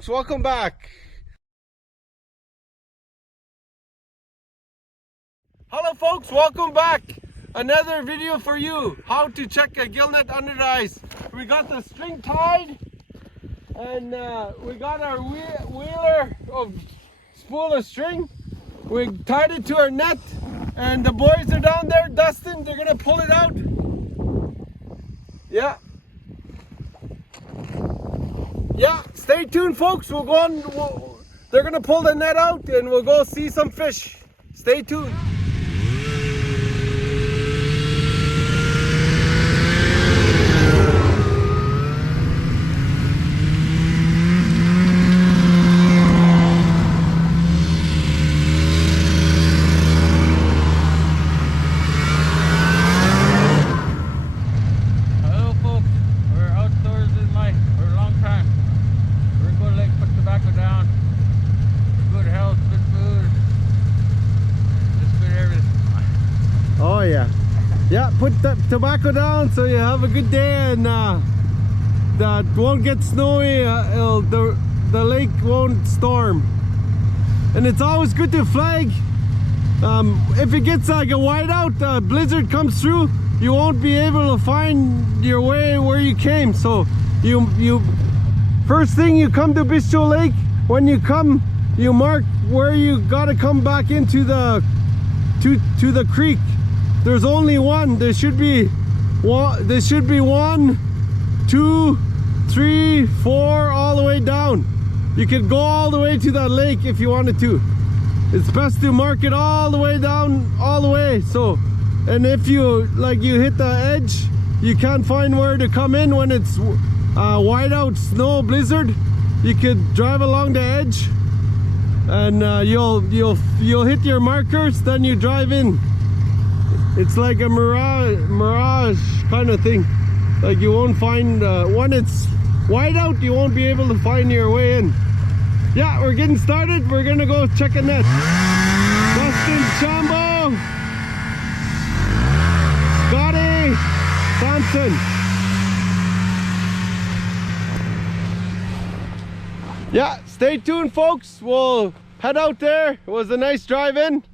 folks, welcome back. Hello folks, welcome back. Another video for you, how to check a gillnet under the ice. We got the string tied and we got our wheeler of spool of string. We tied it to our net and the boys are down there, Dustin, they're gonna pull it out. Yeah, stay tuned folks, we'll go on, they're gonna pull the net out and we'll go see some fish. Stay tuned. Yeah, put the tobacco down so you have a good day and that won't get snowy, the lake won't storm. And it's always good to flag. If it gets like a whiteout, blizzard comes through, you won't be able to find your way where you came. So you first thing you come to Bistro Lake, when you come, you mark where you gotta come back into the to the creek. There's only one. There should be 1, 2, 3, 4, all the way down. You could go all the way to that lake if you wanted to. It's best to mark it all the way down, all the way. So, and if you hit the edge, you can't find where to come in when it's whiteout, snow, blizzard. You could drive along the edge, and you'll hit your markers. Then you drive in. It's like a mirage kind of thing. Like you won't find, when it's whiteout, you won't be able to find your way in. Yeah, we're getting started. We're gonna go check a net. Joseph Chambaud, Scotty Thompson. Yeah, stay tuned folks. We'll head out there. It was a nice drive in.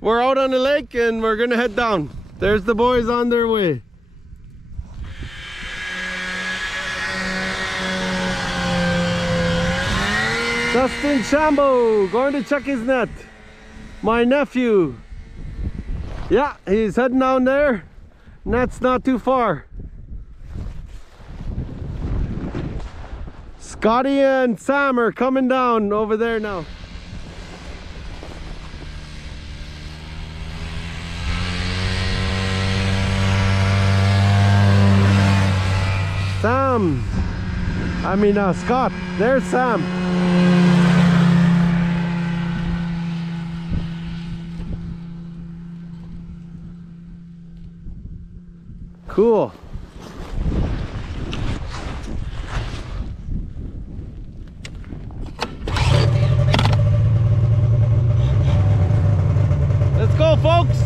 We're out on the lake and we're gonna head down. There's the boys on their way. Joseph Chambaud going to check his net. My nephew. Yeah, he's heading down there. Net's not too far. Scotty and Sam are coming down over there now. Scott, there's Sam. Cool. Let's go, folks.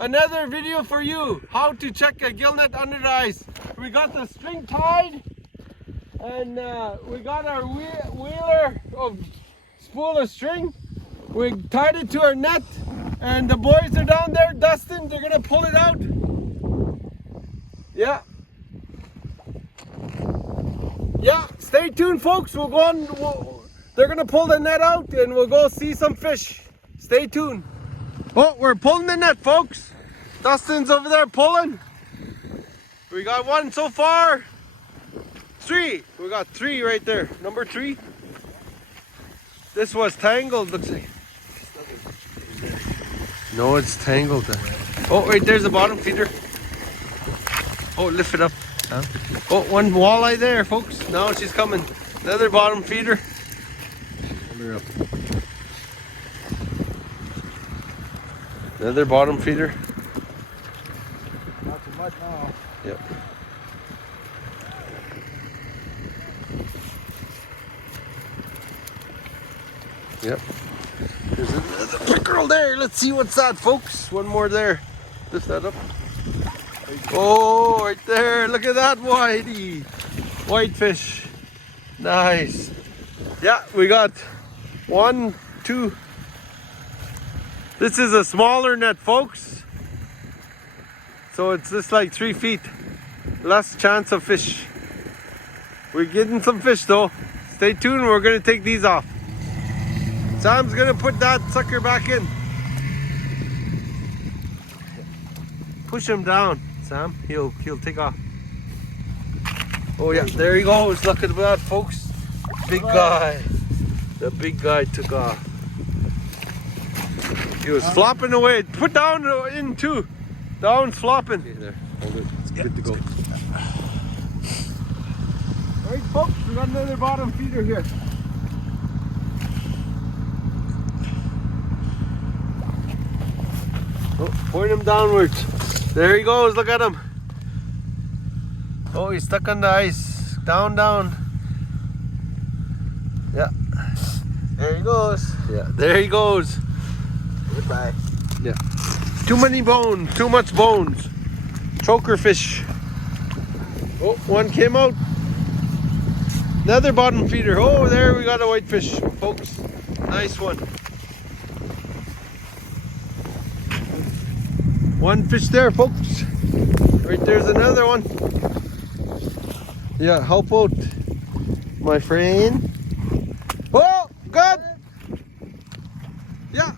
Another video for you, how to check a gillnet under the ice. We got the string tied and we got our wheeler of spool of string. We tied it to our net and the boys are down there, Dustin, they're gonna pull it out. Yeah, stay tuned folks, we'll go on, they're gonna pull the net out and we'll go see some fish. Stay tuned. Oh, we're pulling the net, folks. Dustin's over there pulling. We got one so far. 3. We got 3 right there. Number 3. This was tangled, looks like. No, it's tangled. Oh, wait, there's a bottom feeder. Oh, lift it up. Huh? Oh, one walleye there, folks. Now she's coming. Another bottom feeder. Hold her up. Another bottom feeder. Not too much now. Yep. Yep. There's another pickerel there. Let's see what's that, folks. One more there. Lift that up. Are you Oh, right there. Look at that whitey. Whitefish. Nice. Yeah, we got 1, 2. This is a smaller net, folks. So it's just like 3 feet. Less chance of fish. We're getting some fish though. Stay tuned, we're gonna take these off. Sam's gonna put that sucker back in. Push him down, Sam. He'll take off. Oh yeah, there he goes. Look at that, folks. Big guy. The big guy took off. He was flopping away. Put down in too. Down's flopping. Okay, there. Hold it. It's good to go. Alright folks, we got another bottom feeder here. Oh, point him downwards. There he goes, look at him. Oh, he's stuck on the ice. Down, down. Yeah. There he goes. Yeah, there he goes. Goodbye. Yeah. Too many bones, too much bones. Choker fish. Oh, one came out. Another bottom feeder. Oh, there we got a whitefish, folks. Nice one. One fish there, folks. Right there's another one. Yeah, help out, my friend. Oh, good. Yeah,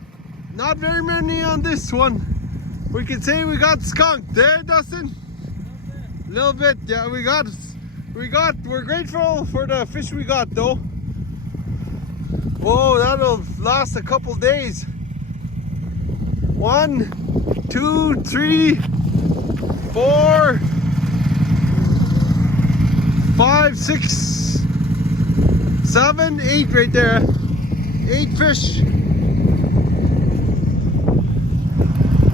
not very many on this one. We can say we got skunked there, Dustin. A little bit. Yeah, we're grateful for the fish we got though. Oh, that'll last a couple days. 1, 2, 3, 4, 5, 6, 7, 8 right there. 8 fish.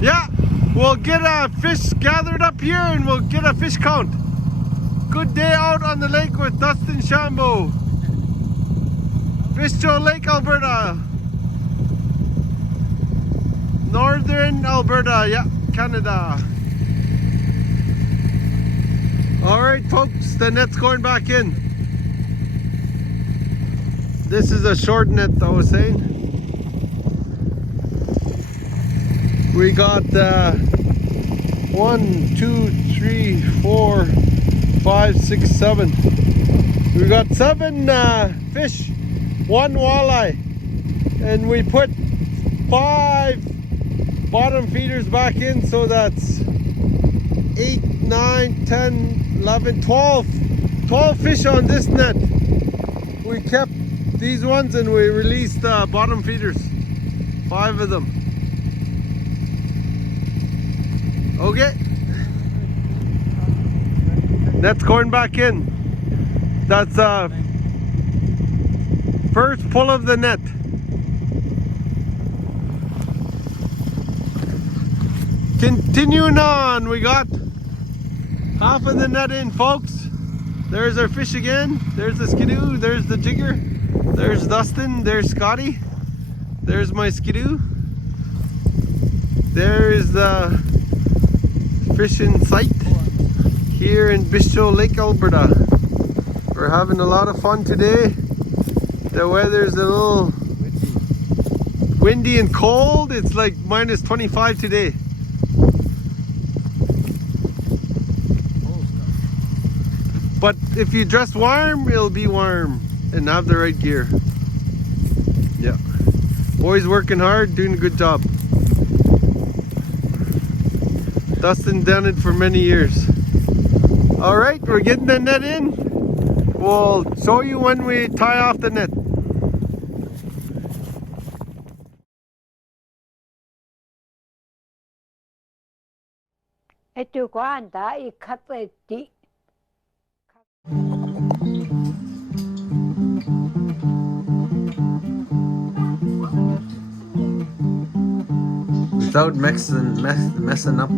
Yeah, we'll get a fish gathered up here and we'll get a fish count. Good day out on the lake with Joseph Chambaud. Bistro Lake, Alberta. Northern Alberta, yeah, Canada. Alright folks, the net's going back in. This is a short net, I was saying. We got 1, 2, 3, 4, 5, 6, 7. We got 7 fish, 1 walleye, and we put 5 bottom feeders back in, so that's 8, 9, 10, 11, 12 fish on this net. We kept these ones and we released bottom feeders, 5 of them. Okay, net's going back in. That's first pull of the net. Continuing on, we got half of the net in, folks. There's our fish again. There's the skidoo, there's the jigger, there's Dustin, there's Scotty, there's my skidoo. There is the fish in sight here in Bistro Lake, Alberta. We're having a lot of fun today. The weather's a little windy and cold. It's like minus 25 today. But if you dress warm, it'll be warm and have the right gear. Yeah. Boys working hard, doing a good job. Dustin done it for many years. Alright, we're getting the net in. We'll show you when we tie off the net. Ito ko anda ikapeti. Without messing up